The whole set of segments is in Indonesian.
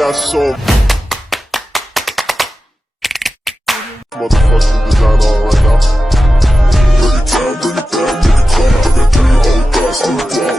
got so motherfucking design on right now. Bring it down, bring it down, bring it down. I got three old guys on the block.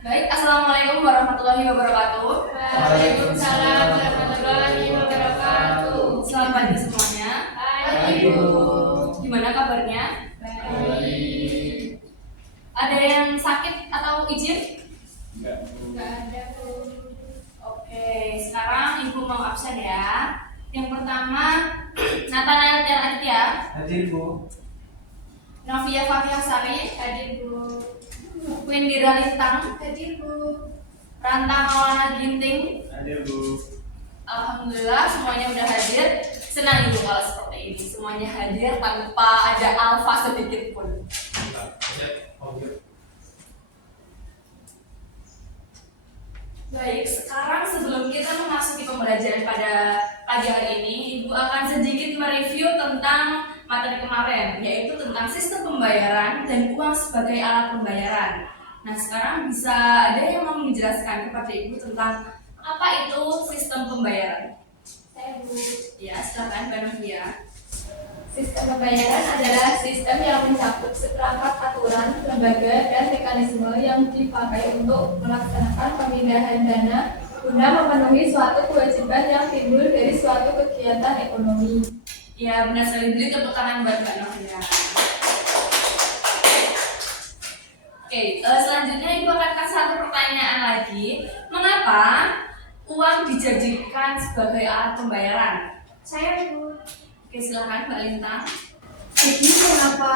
Baik, assalamualaikum warahmatullahi wabarakatuh. Waalaikumsalam warahmatullahi wabarakatuh. Selamat pagi semuanya. Pagi, Bu. Gimana kabarnya? Baik. Ada yang sakit atau izin? Enggak ada, Bu. Oke, sekarang Ibu mau absen ya. Yang pertama, Nathanael Tiar Aditya, Hadir, Bu. Novia Fatihah Sari, Hadir, Bu. Windira Lintang, Hadir, Bu. Ranta Maulana Ginting. Hadir, Bu. Alhamdulillah semuanya udah hadir. Senang Ibu kalau seperti ini, semuanya hadir tanpa ada alfa sedikit pun. Baik, sekarang sebelum kita memasuki pembelajaran pada pagi hari ini, Ibu akan sedikit mereview tentang materi kemarin, yaitu tentang sistem pembayaran dan uang sebagai alat pembayaran. Nah, sekarang bisa ada yang mau menjelaskan kepada Ibu tentang apa itu sistem pembayaran? Saya, Bu. Ya, silakan Mbak Novia. Sistem pembayaran adalah sistem yang mencakup seperangkat aturan, lembaga, dan mekanisme yang dipakai untuk melaksanakan pemindahan dana guna memenuhi suatu kewajiban yang timbul dari suatu kegiatan ekonomi. Ya, benar sekali. Beri tepuk tangan buat Mbak Novia. Oke, selanjutnya Ibu akan kasih satu pertanyaan lagi. Mengapa uang dijadikan sebagai alat pembayaran? Saya, Bu. Oke, silakan Mbak Lintang. Jadi kenapa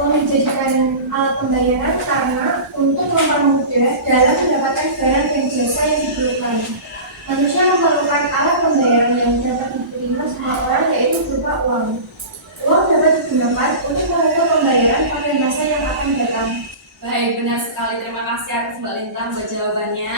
uang dijadikan alat pembayaran? Karena untuk mempermudah dalam mendapatkan barang dan jasa yang diperlukan. Manusia memerlukan alat pembayaran yang dapat diterima semua orang, yaitu berupa uang. Uang dapat digunakan untuk melakukan pembayaran pada masa yang akan datang. Baik, benar sekali. Terima kasih atas Mbak Lintang buat jawabannya.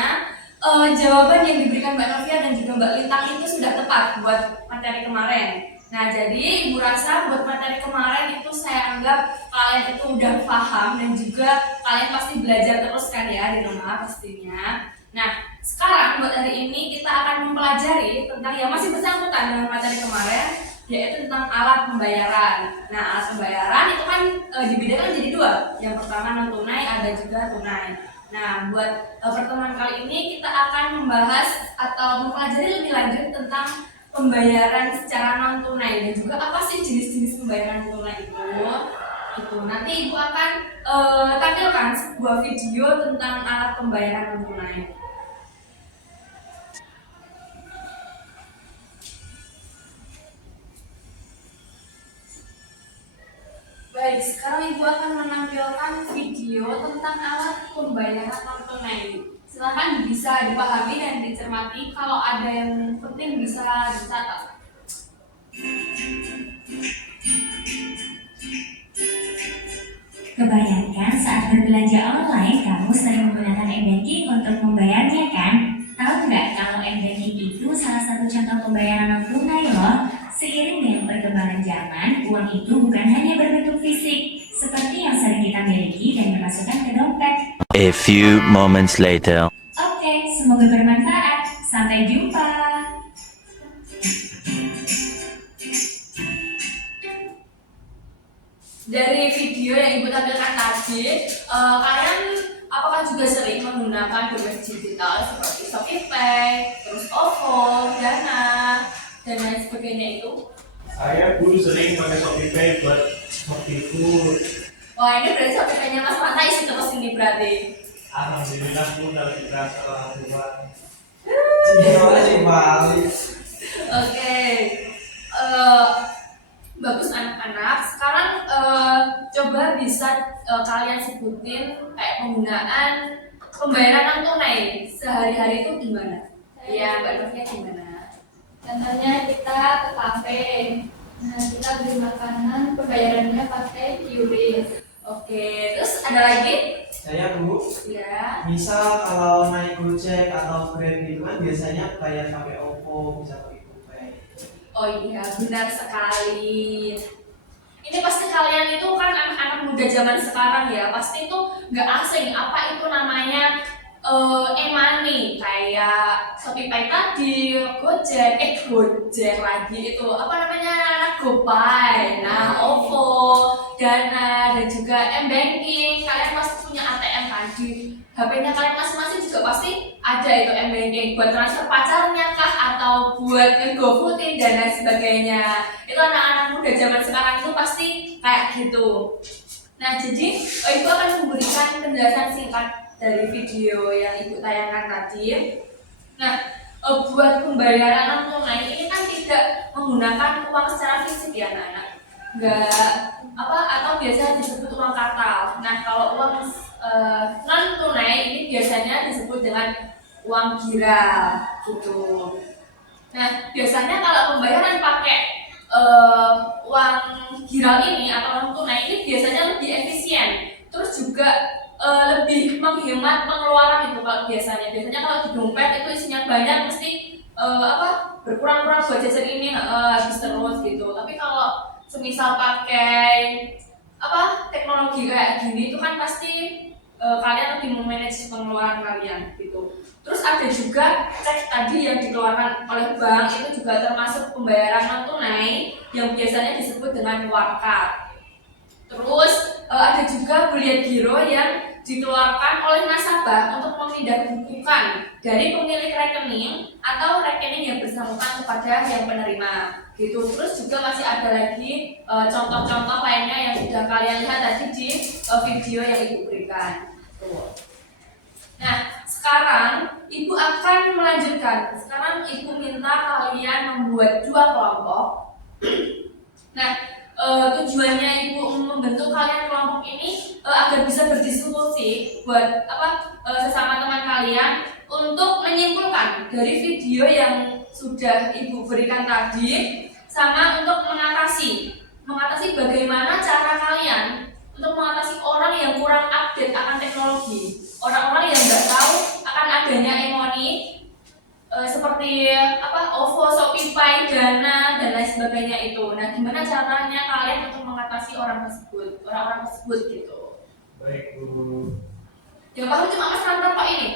Jawaban yang diberikan Mbak Novia dan juga Mbak Lintang itu sudah tepat buat materi kemarin. Nah, jadi Ibu rasa buat materi kemarin itu saya anggap kalian itu udah paham dan juga kalian pasti belajar terus kan ya di rumah pastinya. Nah, sekarang buat hari ini kita akan mempelajari tentang yang masih bersangkutan dengan materi kemarin, yaitu tentang alat pembayaran. Nah, alat pembayaran itu kan dibedakan jadi dua. Yang pertama non tunai, ada juga tunai. Nah, buat pertemuan kali ini kita akan membahas atau mempelajari lebih lanjut tentang pembayaran secara non tunai dan juga apa sih jenis-jenis pembayaran tunai itu. Nanti Ibu akan tampilkan sebuah video tentang alat pembayaran non tunai. Baik, sekarang Ibu akan menampilkan video tentang alat pembayaran non tunai. Silakan bisa dipahami dan dicermati. Kalau ada yang penting bisa dicatat. Kebanyakan saat berbelanja online, kamu sering menggunakan e-banking untuk membayarnya kan? Tahu nggak kalau e-banking itu salah satu contoh pembayaran non tunai loh? Seiring dengan perkembangan zaman, uang itu bukan hanya berbentuk fisik, seperti yang sering kita miliki dan dimasukkan ke dompet. A few moments later. Oke, semoga bermanfaat. Sampai jumpa. Dari video yang Ibu tampilkan tadi, kalian apakah juga sering menggunakan dompet digital seperti ShopeePay, terus OVO, Dana, dan lain sebagainya itu? Saya dulu sering pakai ShopeePay buat Shopee Food. Wah, ini berarti ShopeePay-nya Mas Mata isi terus ini berarti. Alhamdulillah, Bu, kalau kita setelah Tuhan. Oke, bagus anak-anak. Sekarang coba bisa kalian sebutin kayak penggunaan pembayaran non tunai sehari-hari itu gimana? Iya, Mbak Novia gimana? Contohnya kita ke kafe, nah kita beli makanan, pembayarannya pakai QRIS. Oke, terus ada lagi? Saya Bu, Ya. misal kalau naik Gojek atau Grab gitu kan biasanya bayar pakai OVO, bisa pakai GoPay. Oh iya, benar sekali. Ini pasti kalian itu kan anak-anak muda zaman sekarang ya, pasti itu nggak asing apa itu namanya e-money kayak ShopeePay tadi, Gojek lagi itu apa namanya GoPay, nah OVO, Dana dan juga M-Banking. Kalian pasti punya ATM kan di HP-nya kalian masing-masing juga pasti ada itu M-Banking buat transfer pacarnya kah atau buat nge-GoFoodin dan lain sebagainya. Itu anak-anak muda zaman sekarang itu pasti kayak gitu. Nah jadi Ibu akan memberikan penjelasan singkat dari video yang Ibu tayangkan tadi. Nah buat pembayaran non tunai ini kan tidak menggunakan uang secara fisik ya anak-anak, nggak apa atau biasa disebut uang kartal. Nah kalau uang non tunai ini biasanya disebut dengan uang giral gitu. Nah biasanya kalau pembayaran pakai uang giral ini atau non tunai ini biasanya lebih efisien, terus juga lebih menghemat pengeluaran itu. Kalau biasanya kalau di dompet itu isinya banyak mesti berkurang-kurang buat jajan ini habis terus gitu. Tapi kalau semisal pakai teknologi kayak gini itu kan pasti kalian lebih memanage pengeluaran kalian gitu. Terus ada juga cek tadi yang dikeluarkan oleh bank itu juga termasuk pembayaran non tunai yang biasanya disebut dengan warkar. Terus ada juga bulian giro yang dikeluarkan oleh nasabah untuk memindahbukukan dari pemilik rekening atau rekening yang bersangkutan kepada yang penerima gitu. Terus juga masih ada lagi contoh-contoh lainnya yang sudah kalian lihat tadi di video yang Ibu berikan. Nah, sekarang Ibu akan melanjutkan. Sekarang Ibu minta kalian membuat 2 kelompok. Nah, tujuannya Ibu membentuk kalian kelompok ini agar bisa berdiskusi buat sesama teman kalian untuk menyimpulkan dari video yang sudah Ibu berikan tadi, sama untuk mengatasi bagaimana cara kalian untuk mengatasi orang yang kurang update akan teknologi, orang-orang yang nggak tahu akan adanya e-money seperti OVO, ShopeePay, Dana dan lain sebagainya itu. Nah, gimana caranya kalian untuk mengatasi orang-orang tersebut gitu? Baik Bu. Yang paham cuma Mas Rantan Pak ini.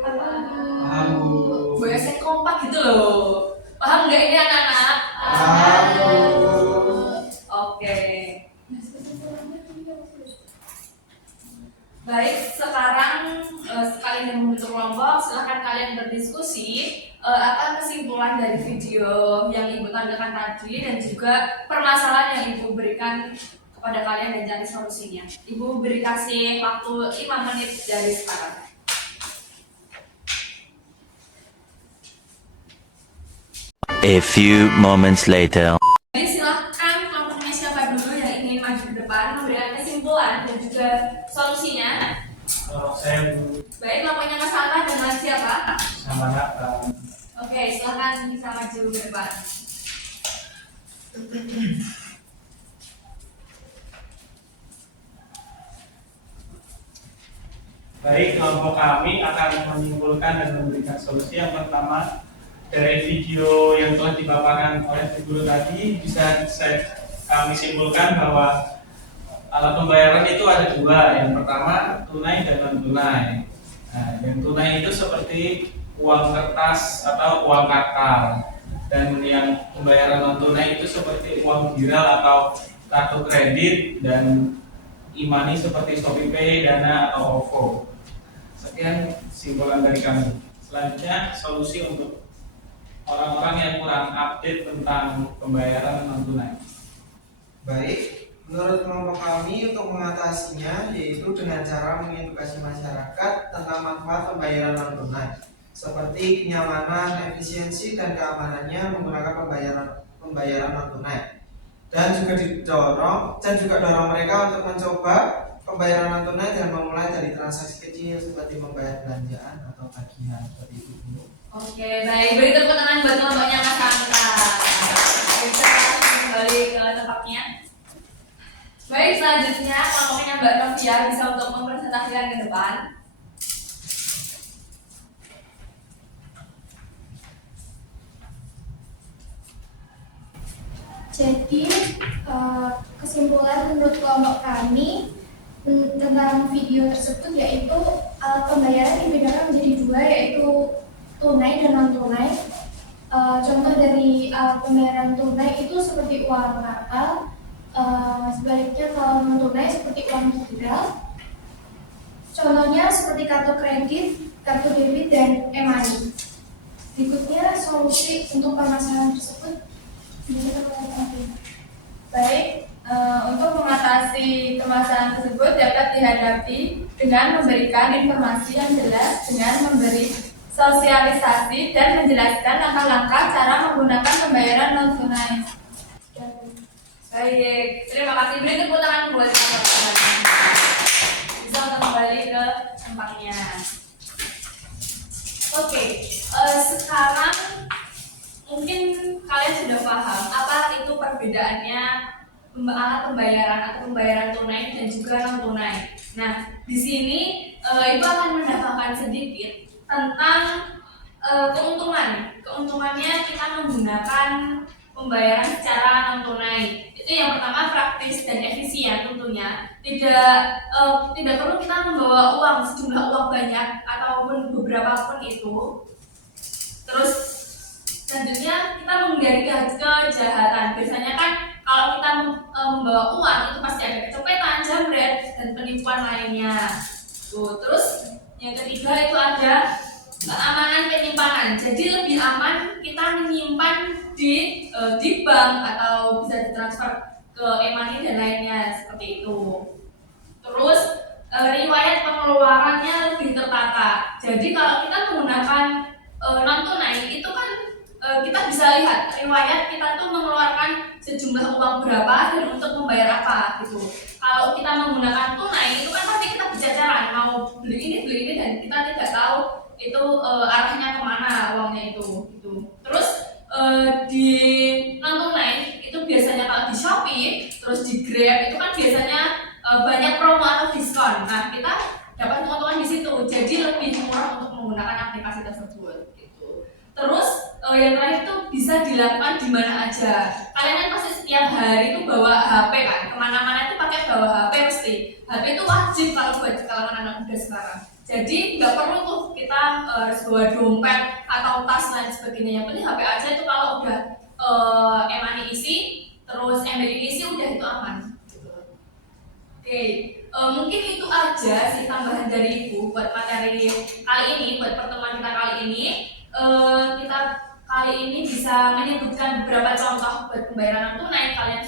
Paham Bu. Biasanya kompak gitu loh. Paham nggak ini anak-anak? Paham Bu. Oke. Baik, sekarang sekalian yang membentuk kelompok, silahkan kalian berdiskusi apa kesimpulan dari video yang Ibu tandakan tadi dan juga permasalahan yang Ibu berikan kepada kalian dan cari solusinya. Ibu beri kasih waktu 5 menit dari sekarang. A few moments later. Jadi silahkan kelompoknya siapa dulu yang ingin maju ke depan memberikan kesimpulan dan juga solusinya. Saya Bu Baik, kelompoknya Mas Alka dengan siapa? sama Nathan. Oke, silahkan bisa maju ke depan. Baik, kelompok kami akan menyimpulkan dan memberikan solusi. Yang pertama, dari video yang telah dipaparkan oleh Bu Guru tadi bisa kami simpulkan bahwa alat pembayaran itu ada 2. Yang pertama tunai dan non tunai. Nah, yang tunai itu seperti uang kertas atau uang kartal, dan yang pembayaran non tunai itu seperti uang giral atau kartu kredit dan e-money seperti ShopeePay, Dana atau OVO. Sekian simpulan dari kami. Selanjutnya solusi untuk orang-orang yang kurang update tentang pembayaran non tunai. Baik, menurut kelompok kami untuk mengatasinya yaitu dengan cara mengedukasi masyarakat tentang manfaat pembayaran non tunai, seperti kenyamanan, efisiensi dan keamanannya menggunakan pembayaran non tunai. Dan juga dorong mereka untuk mencoba pembayaran non tunai dan memulai dari transaksi kecil seperti membayar belanjaan atau tagihan seperti itu. Oke, baik. Beri tepuk tangan buat kelompoknya Mas Anta. Bisa kembali ke tempatnya. Baik, selanjutnya kelompoknya Mbak Novia bisa untuk mempresentasikan ke depan. Jadi kesimpulan menurut kelompok kami tentang video tersebut yaitu alat pembayaran dibedakan menjadi dua, yaitu tunai dan non tunai. Contoh dari alat pembayaran tunai itu seperti uang kartal, sebaliknya kalau non tunai seperti uang digital. Contohnya seperti kartu kredit, kartu debit, dan e-money. Berikutnya solusi untuk permasalahan tersebut. Baik, untuk mengatasi permasalahan tersebut dapat dihadapi dengan memberikan informasi yang jelas, dengan memberi sosialisasi dan menjelaskan langkah-langkah cara menggunakan pembayaran non tunai. Baik, terima kasih. Beri tepuk tangan buat teman-teman. Bisa untuk kembali ke tempatnya. Oke, sekarang mungkin kalian sudah paham apa itu perbedaannya alat pembayaran atau pembayaran tunai dan juga non tunai. Nah, di sini Ibu akan menambahkan sedikit tentang keuntungannya kita menggunakan pembayaran secara non tunai. Itu yang pertama, praktis dan efisien tentunya. Tidak perlu kita membawa uang sejumlah uang banyak ataupun beberapa pun itu. Terus selanjutnya kita menghindari kejahatan. Biasanya kan kalau kita membawa uang itu pasti ada kecopetan, jambret, dan penipuan lainnya. Terus yang ketiga itu ada keamanan penyimpanan. Jadi lebih aman kita menyimpan di bank atau bisa ditransfer ke e-money dan lainnya seperti itu. Terus riwayat pengeluarannya lebih tertata. Jadi kalau kita menggunakan non tunai itu kan kita bisa lihat riwayat kita tuh mengeluarkan sejumlah uang berapa dan untuk membayar apa gitu. Kalau kita menggunakan tunai itu kan pasti kita berjajaran mau beli ini dan kita tidak tahu itu arahnya kemana uangnya itu gitu. Terus di non tunai itu biasanya kalau di Shopee terus di Grab itu kan biasanya banyak promo atau diskon. Nah, kita dapat keuntungan di situ. Jadi lebih murah untuk menggunakan aplikasi tersebut gitu. Terus yang terakhir itu bisa dilakukan di mana aja. Kalian kan pasti setiap hari itu bawa HP kan, kemana-mana itu pakai bawa HP pasti. HP itu wajib kalau buat kalangan anak muda sekarang. Jadi nggak perlu tuh kita harus bawa dompet atau tas dan sebagainya. Yang penting HP aja itu kalau udah e-money isi, terus MBI isi udah itu aman. Oke, mungkin itu aja sih tambahan dari Ibu buat materi kali ini, buat pertemuan kita kali ini. Kita kali ini bisa menyebutkan beberapa contoh buat pembayaran non tunai. Kalian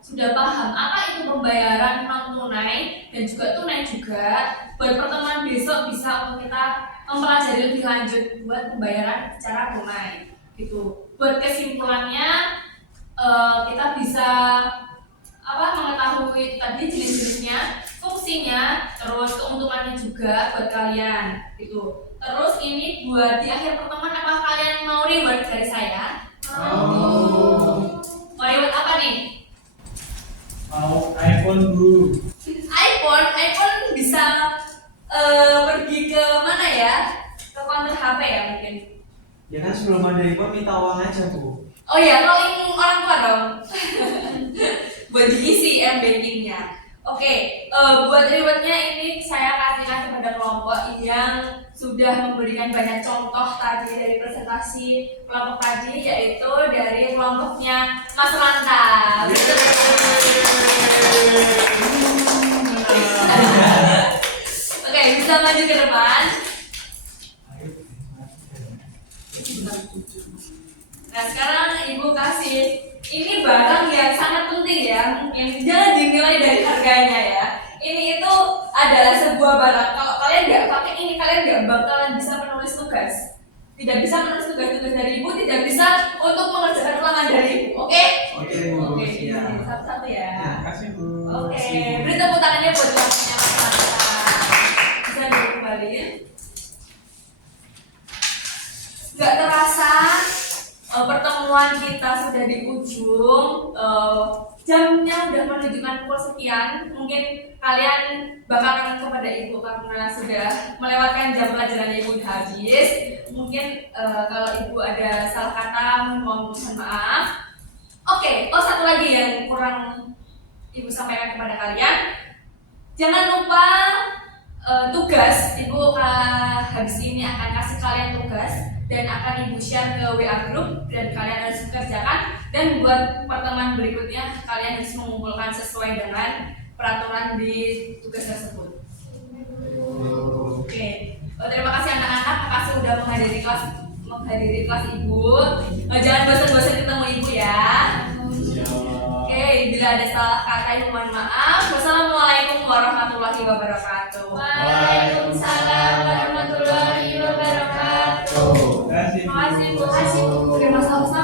sudah paham apa itu pembayaran non tunai dan juga tunai juga. Buat pertemuan besok bisa untuk kita mempelajari lebih lanjut buat pembayaran secara tunai gitu. Buat kesimpulannya kita bisa mengetahui tadi jenis-jenisnya, fungsinya, terus keuntungannya juga buat kalian gitu. Terus ini buat di akhir pertemuan, apa kalian mau reward dari saya? Mau reward apa nih? Mau iPhone dulu. iPhone bisa pergi ke mana ya? Ke counter HP ya mungkin. Ya kan sebelum ada iPhone minta uang aja, Bu. Oh ya, calling orang tua dong. Buat diisi m-bankingnya. Oke, buat rewardnya ini saya kasih pada kelompok yang sudah memberikan banyak contoh tadi dari presentasi kelompok tadi, yaitu dari kelompoknya Mas Ranta. Oke, bisa maju ke depan. Nah, sekarang Ibu kasih ini barang yang sangat penting ya, yang jangan dinilai dari harganya ya. Ini itu adalah sebuah barang. Kalau kalian nggak pakai ini, kalian nggak bakalan bisa menulis tugas. Tidak bisa menulis tugas-tugas dari Ibu, tidak bisa untuk mengerjakan ulangan dari Ibu. Oke? Oke, Bu. Oke, Siap. satu-satu ya. Terima kasih, Bu. Oke, beri tepuk tangannya buat kelompoknya Mas. Bisa dulu kembali. Nggak terasa pertemuan kita sudah di ujung. jamnya udah menunjukkan pukul sekian, mungkin kalian bakal kangen kepada ibu karena sudah melewatkan jam pelajaran ibu udah habis. Mungkin kalau ibu ada salah kata, mohon maaf. Oke, satu lagi yang kurang ibu sampaikan kepada kalian, jangan lupa tugas. Ibu habis ini akan kasih kalian tugas dan akan ibu share ke WA group dan kalian harus kerjakan. Dan buat pertemuan berikutnya kalian harus mengumpulkan sesuai dengan peraturan di tugas tersebut. Oke, terima kasih anak-anak, makasih udah menghadiri kelas ibu. Jangan bosan-bosan ketemu ibu ya. Oke, bila ada salah kata ibu mohon maaf. Wassalamualaikum warahmatullahi wabarakatuh. Waalaikumsalam warahmatullahi wabarakatuh. Terima kasih, Bu. Terima kasih Bu. Terima kasih.